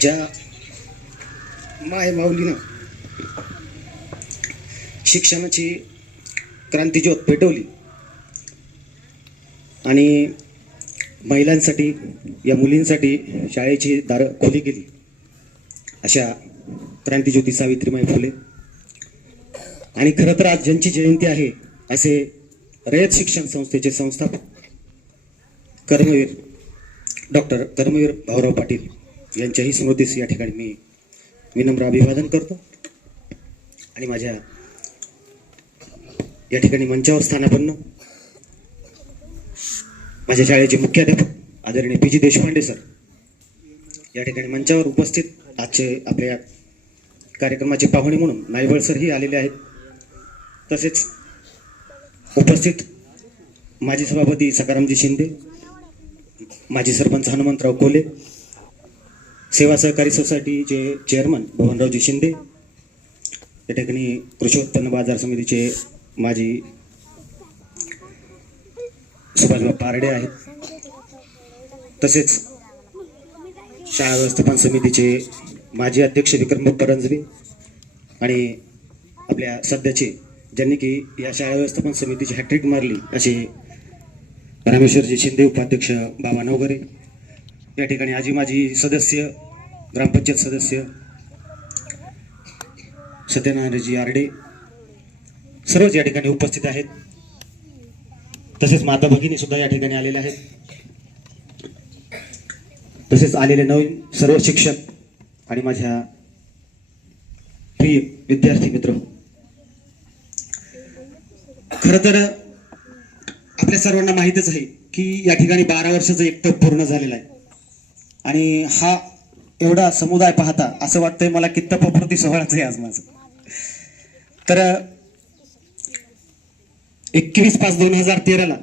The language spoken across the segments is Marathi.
ज्या मायमाऊलीनं शिक्षणाची क्रांतिज्योत पेटवली आणि महिलांसाठी, या मुलींसाठी शाळेची दारं खुली केली, अशा क्रांतिज्योती सावित्रीबाई फुले. आणि खरं तर आज ज्यांची जयंती आहे असे रयत शिक्षण संस्थेचे संस्थापक कर्मवीर डॉक्टर कर्मवीर भाऊराव पाटील यांच्याही स्मृतीस या ठिकाणी मी विनम्र अभिवादन करतो. आणि माझ्या या ठिकाणी मंचावर स्थानापन्न माझ्या शाळेचे मुख्याध्यापक आदरणीय पी जी देशपांडे सर या ठिकाणी मंचावर उपस्थित, आजचे आपल्या कार्यक्रमाचे पाहुणे म्हणून नायवळ सरही आलेले आहेत. तसेच उपस्थित माजी सभापती सकारामजी शिंदे, माजी सरपंच हनुमंतराव कोले, सेवा सहकारी सोसायटीचे चेअरमन बबनरावजी शिंदे, या ठिकाणी कृषी उत्पन्न बाजार समितीचे माजी सुभाषबाब पारडे आहेत. तसेच शाळा व्यवस्थापन समितीचे माजी अध्यक्ष विक्रम परंजवे आणि आपल्या सध्याचे, ज्यांनी की या शाळा व्यवस्थापन समितीची हॅट्रिक मारली, असे रामेश्वरजी शिंदे, उपाध्यक्ष बाबा नवगरे, या ठिकाणी आजी माजी सदस्य, ग्रामपंचायत सदस्य सत्यनारायणजी आरडे, सर्वच या ठिकाणी उपस्थित आहेत. तसेच माता भगिनी सुद्धा या ठिकाणी आलेल्या आहेत. तसेच आलेले नवीन सर्व शिक्षक आणि माझ्या प्रिय विद्यार्थी मित्र. खरं तर आपल्या सर्वांना माहीतच आहे की या ठिकाणी 12 वर्षाचं एक टप पूर्ण झालेला आहे. आणि हा एवढा समुदाय पाहता असं वाटतंय मला की तपपूर्ती सोहळाच आहे आज माझं. तर 21/5/2013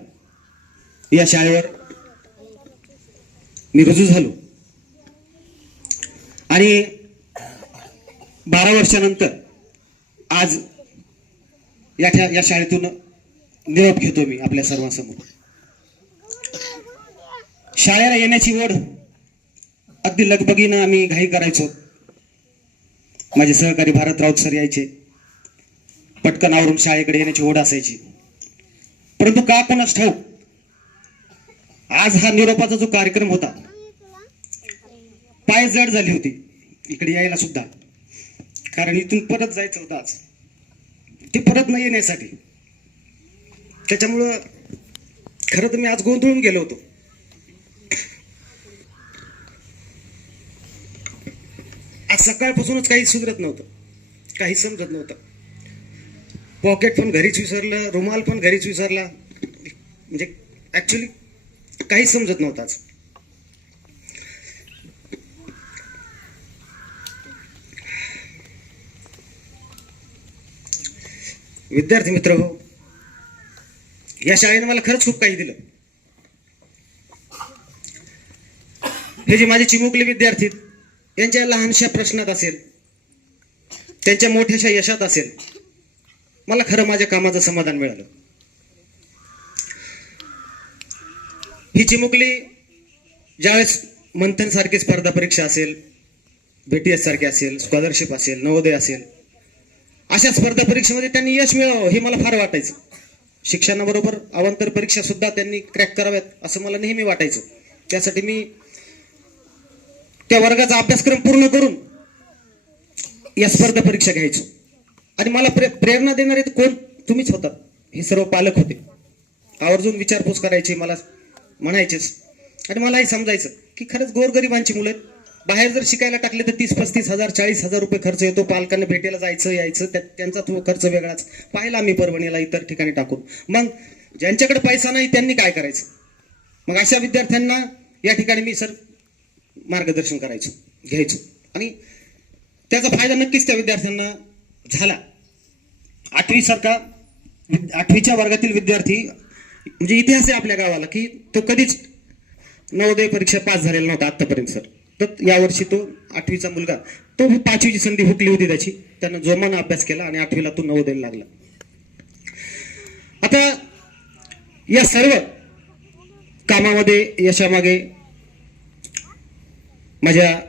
या शाळेवर मी रुजू झालो आणि 12 वर्षानंतर आज या शाळेतून निरोप घेतो मी आपल्या सर्वांसमोर. शाळेला येण्याची ओढ अगदी लगबगीनं आम्ही घाई करायचो. माझे सहकारी भारत राऊत सर यायचे, पटकन आवरून शाळेकडे येण्याची ओढ असायची. परंतु का कोणास ठाऊक आज हा निरोपाचा जो कार्यक्रम होता, पाय जड झाली होती इकडे यायला सुद्धा, कारण इथून परत जायचं होतं आज, ते परत न येण्यासाठी. त्याच्यामुळं खरं तर मी आज गोंधळून गेलो होतो. आज सकाळपासूनच काही सुधरत नव्हतं, काही समजत नव्हतं. पॉकेट पण घरीच विसरलं, रुमाल पण घरीच विसरला, म्हणजे ऍक्च्युली काही समजत नव्हतं आज. विद्यार्थी मित्र हो, या शाळेने मला खरंच खूप काही दिलं. हे जे माझे चिमुकले विद्यार्थी, यांच्या लहानशा प्रश्नात असेल, त्यांच्या मोठ्याशा यशात असेल, मला खरं माझ्या कामाचं समाधान मिळालं. ही चिमुकली ज्यावेळेस मंथन सारखी स्पर्धा परीक्षा असेल, BTS सारखे असेल, स्कॉलरशिप असेल, नवोदय असेल, अशा स्पर्धा परीक्षेमध्ये त्यांनी यश मिळावं हे मला फार वाटायचं. शिक्षणाबरोबर अवांतर परीक्षा सुद्धा त्यांनी क्रॅक कराव्यात असं मला नेहमी वाटायचं. त्यासाठी मी त्या वर्गाचा अभ्यासक्रम पूर्ण करून या स्पर्धा परीक्षा घ्यायचो. आणि मला प्रेरणा देणारे कोण? तुम्हीच होतात. हे सर्व पालक होते, आवर्जून विचारपूस करायचे, मला म्हणायचेच. आणि मलाही समजायचं की खरंच गोरगरिबांची मुलं बाहेर जर शिकायला टाकले तर 30-35 हजार 40 हजार रुपये खर्च येतो. पालकांना भेटायला जायचं यायचं, त्यांचा तो खर्च वेगळाच. पाहिला मी परभणीला, इतर ठिकाणी टाकून. मग ज्यांच्याकडे पैसा नाही त्यांनी काय करायचं? मग अशा विद्यार्थ्यांना या ठिकाणी मी सर मार्गदर्शन करायचो, घ्यायचो. आणि त्याचा फायदा नक्कीच त्या विद्यार्थ्यांना झाला. 8वी सारखा 8वीच्या वर्गातील विद्यार्थी, म्हणजे इतिहास आहे आपल्या गावाला की तो कधीच नवोदय परीक्षा पास झालेला नव्हता आतापर्यंत सर. तर यावर्षी तो 8वीचा मुलगा, तो 5वीची संधी हुकली होती त्याची, त्यानं जोमानं अभ्यास केला आणि 8वीला तो नवोदयला लागला. आता या सर्व कामामध्ये यशामागे माझ्या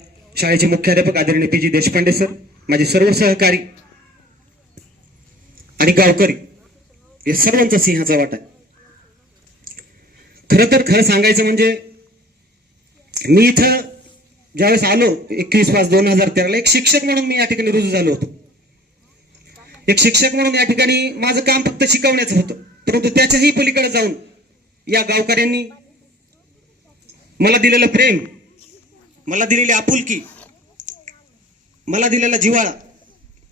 शाळेचे मुख्याध्यापक आदरणीय पी.जी. देशपांडे सर, माझे सर्व सहकारी आणि गावकरी या सर्वांचा सिंहाचा वाटा आहे. खरं सांगायचं म्हणजे मी इथं ज्यावेळेस आलो 21/5/2013 एक शिक्षक म्हणून मी या ठिकाणी रुजू झालो होतो. एक शिक्षक म्हणून या ठिकाणी माझं काम फक्त शिकवण्याचं होतं, परंतु त्याच्याही पलीकडे जाऊन या गावकऱ्यांनी मला दिलेलं प्रेम, मला दिलेली आपुलकी, मला दिलेला जिव्हाळा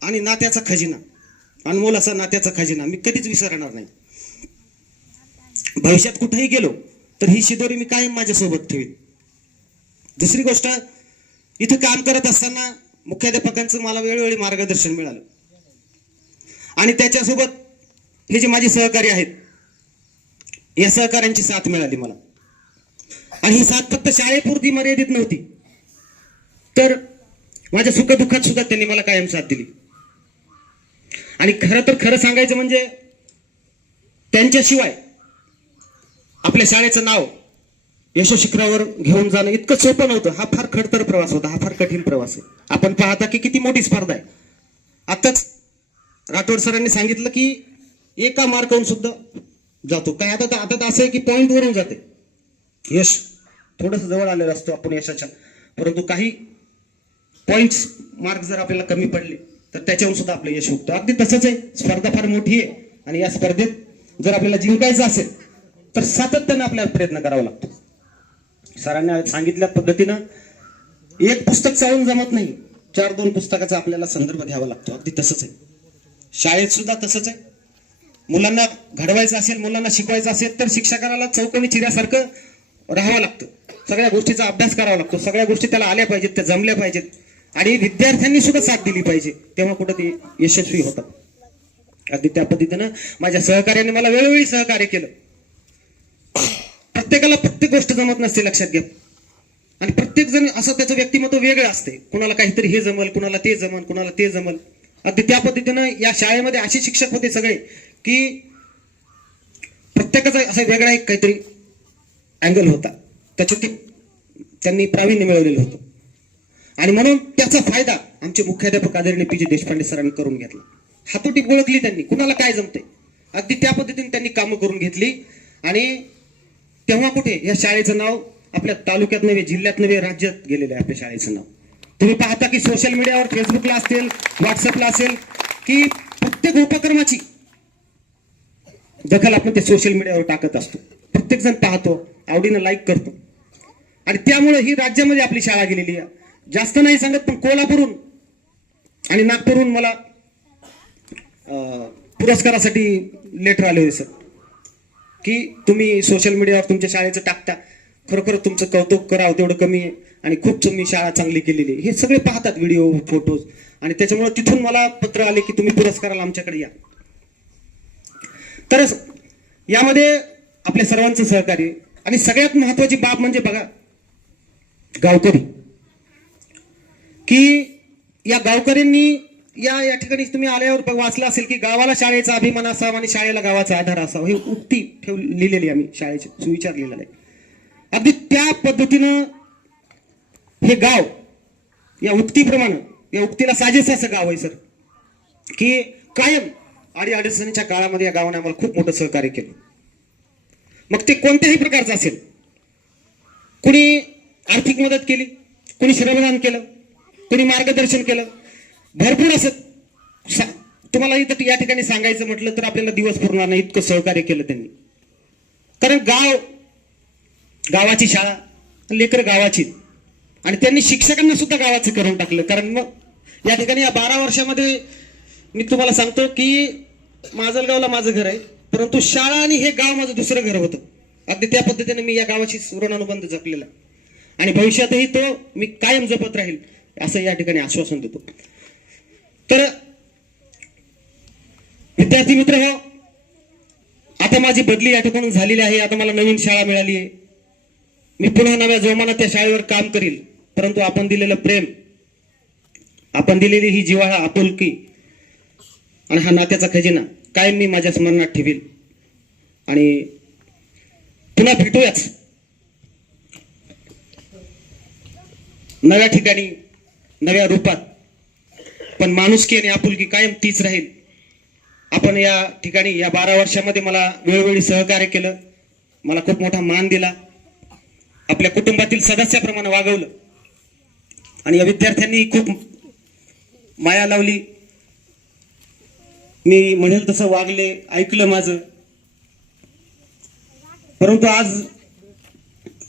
आणि नात्याचा खजिना, अनमोल असा नात्याचा खजिना मी कधीच विसरणार नाही. भविष्यात कुठेही गेलो तर ही शिदोरी मी कायम माझ्यासोबत ठेवीन. दुसरी गोष्ट, इथं काम करत असताना मुख्याध्यापकांचं मला वेळोवेळी मार्गदर्शन मिळालं आणि त्याच्यासोबत हे जे माझे सहकारी आहेत या सहकाऱ्यांची साथ मिळाली मला. आणि ही साथ फक्त शाळेपुरती मर्यादित नव्हती, तर माझ्या सुखदुःखात सुद्धा त्यांनी मला कायम साथ दिली. आणि खरं सांगायचं म्हणजे त्यांच्याशिवाय आपल्या शाळेचं नाव यशशिखरावर घेऊन जाणं इतकं सोपं नव्हतं. हा फार खडतर प्रवास होता, हा फार कठीण प्रवास आहे. आपण पाहता की किती मोठी स्पर्धा आहे. आताच राठोड सरांनी सांगितलं की एका मार्कावरून सुद्धा जातो. काय आता तर असं आहे की पॉइंट वरून जाते यश. थोडस जवळ आलेलं असतो आपण यशाच्या, परंतु काही पॉइंट्स मार्क जर आपल्याला कमी पडले तर त्याच्यावरून सुद्धा आपलं यश होतं. अगदी तसंच आहे, स्पर्धा फार मोठी आहे आणि या स्पर्धेत जर आपल्याला जिंकायचं असेल तर सातत्यानं आपल्याला प्रयत्न करावा लागतो. सरांनी सांगितल्या पद्धतीनं एक पुस्तक चालून जमत नाही, 4-2 पुस्तकाचा आपल्याला संदर्भ घ्यावा लागतो. अगदी तसंच आहे शाळेत सुद्धा तसंच आहे. मुलांना घडवायचं असेल, मुलांना शिकवायचं असेल तर शिक्षकाला चौकोनी चिऱ्यासारखं राहावं लागतं. सगळ्या गोष्टीचा अभ्यास करावा लागतो, सगळ्या गोष्टी त्याला आल्या पाहिजेत, त्या जमल्या पाहिजेत आणि विद्यार्थ्यांनी सुद्धा साथ दिली पाहिजे, तेव्हा कुठं ते यशस्वी होतात. अगदी त्या पद्धतीनं माझ्या सहकार्याने मला वेळोवेळी सहकार्य केलं. प्रत्येकाला प्रत्येक गोष्ट जमत नसते, लक्षात घ्या. आणि प्रत्येक जण असं त्याचं व्यक्तिमत्व वेगळं असते. कुणाला काहीतरी हे जमल, कुणाला ते जमल, कुणाला ते जमल. अगदी त्या पद्धतीनं या शाळेमध्ये असे शिक्षक होते सगळे की प्रत्येकाचा असा वेगळा एक काहीतरी अँगल होता, त्याच्यात त्यांनी प्रावीण्य मिळवलेलं होतं. आणि म्हणून त्याचा फायदा आमचे मुख्याध्यापक आदरणीय पी.जी. देशपांडे सरांनी करून घेतला. हातोटी ओळखली त्यांनी, कुणाला काय जमते, अगदी त्या पद्धतीने त्यांनी कामं करून घेतली. आणि तेव्हा कुठे या शाळेचं नाव आपल्या तालुक्यात नव्हे, जिल्ह्यात नव्हे, राज्यात गेलेलं आहे आपल्या शाळेचं नाव. तुम्ही पाहता की सोशल मीडियावर, फेसबुकला असेल, व्हॉट्सअपला असेल, की प्रत्येक उपक्रमाची दखल आपण ते सोशल मीडियावर टाकत असतो. प्रत्येक जण पाहतो, आवडीनं लाईक करतो. आणि त्यामुळे ही राज्यामध्ये आपली शाळा गेलेली आहे. जास्त नाही सांगत, पण कोल्हापूरहून आणि नागपूरहून मला पुरस्कारासाठी लेटर आले होते सर, की तुम्ही सोशल मीडियावर तुमच्या शाळेचं टाकता, खरोखर तुमचं कौतुक करावं तेवढं कमी आहे आणि खूप तुम्ही शाळा चांगली केलेली आहे. हे सगळे पाहतात व्हिडिओ, फोटोज. आणि त्याच्यामुळे तिथून मला पत्र आले की तुम्ही पुरस्काराला आमच्याकडे या. तर यामध्ये आपल्या सर्वांचं सहकार्य. आणि सगळ्यात महत्वाची बाब म्हणजे बघा, गावकरी, की या गावकऱ्यांनी या ठिकाणी तुम्ही आल्यावर वाचलं असेल की गावाला शाळेचा अभिमान असावा आणि शाळेला गावाचा आधार असावा. हे उक्ती लिहिलेली आम्ही शाळेचे सुविचार लिहिलेला आहे. अगदी त्या पद्धतीनं हे गाव या उक्तीप्रमाणे, या उक्तीला साजेस असं गाव आहे सर, की कायम अडीअडचणीच्या काळामध्ये या गावाने आम्हाला खूप मोठं सहकार्य केलं. मग ते कोणत्याही प्रकारचं असेल, कुणी आर्थिक मदत केली, कुणी श्रमदान केलं, कुणी मार्गदर्शन केलं, भरपूर असं. तुम्हाला इथं या ठिकाणी सांगायचं म्हटलं तर आपल्याला दिवस पुरणार नाही, इतकं सहकार्य केलं त्यांनी. कारण गावाची शाळा, लेकर गावाची, आणि त्यांनी शिक्षकांना सुद्धा गावाचं करून टाकलं. कारण मग या ठिकाणी या 12 वर्षामध्ये मी तुम्हाला सांगतो की माजलगावला माझं घर आहे, परंतु शाळा आणि हे गाव माझं दुसरं घर होतं. अगदी त्या पद्धतीने मी या गावाची ऋणानुबंध जपलेला आणि भविष्यातही तो मी कायम जपत राहील असं या ठिकाणी आश्वासन देतो. तर विद्यार्थी मित्र हो, आता माझी बदली या ठिकाणी झालेली आहे. आता मला नवीन शाळा मिळाली आहे. मी पुन्हा नव्या जोमाने त्या शाळेवर काम करील. परंतु आपण दिलेलं प्रेम, आपण दिलेली ही जिव्हाळा, आपुलकी आणि हा नात्याचा खजिना कायम मी माझ्या स्मरणात ठेवील. आणि पुन्हा भेटूयाच नव्या ठिकाणी, नव्या रूपात, पण माणुसकी आणि आपुलकी कायम तीच राहील. आपण या ठिकाणी या 12 वर्षामध्ये मला वेळोवेळी सहकार्य केलं, मला खूप मोठा मान दिला, आपल्या कुटुंबातील सदस्याप्रमाणे वागवलं आणि या विद्यार्थ्यांनी खूप माया लावली. मी म्हणेल तसं वागले, ऐकलं माझं. परंतु आज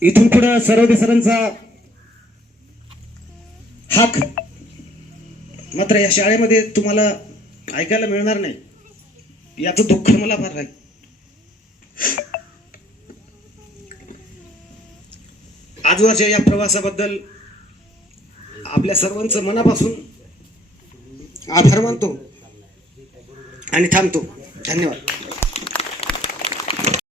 इथून पुढे सर्व सरांचा हाक मात्र या शाळेमध्ये तुम्हाला ऐकायला मिळणार नाही, याचं दुःख मला फार आहे. आजवरच्या या प्रवासाबद्दल आपल्या सर्वांचं मनापासून आभार मानतो आणि थांबतो. धन्यवाद.